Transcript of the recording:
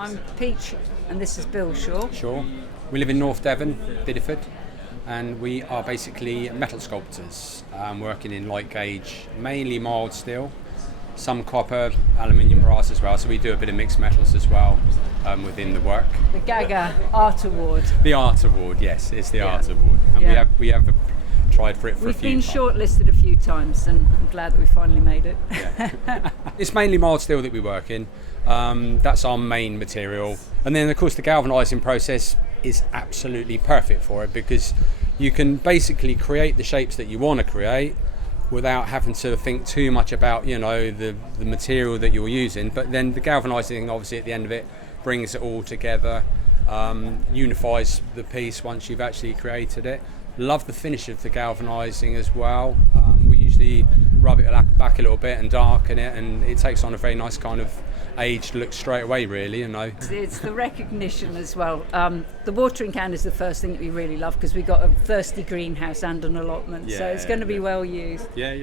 I'm Peach, and this is Bill Shaw. Sure. We live in North Devon, Bideford, and we are basically metal sculptors, working in light gauge, mainly mild steel, some copper, aluminium, brass as well, so we do a bit of mixed metals as well within the work. The GAGA Art Award. The Art Award, yes, it's the Art Award, and we have tried for it for a few We've times. been shortlisted a few times, and I'm glad that we finally made it. Yeah. It's mainly mild steel that we work in. That's our main material, and then of course the galvanizing process is absolutely perfect for it, because you can basically create the shapes that you want to create without having to think too much about, you know, the material that you're using. But then the galvanizing, obviously, at the end of it, brings it all together, unifies the piece once you've actually created it. Love the finish of the galvanizing as well. We usually rub it back a little bit and darken it, and it takes on a very nice kind of aged look straight away, really, you know. It's the recognition as well. The watering can is the first thing that we really love, because we got a thirsty greenhouse and an allotment, so it's going to be well used. Yeah.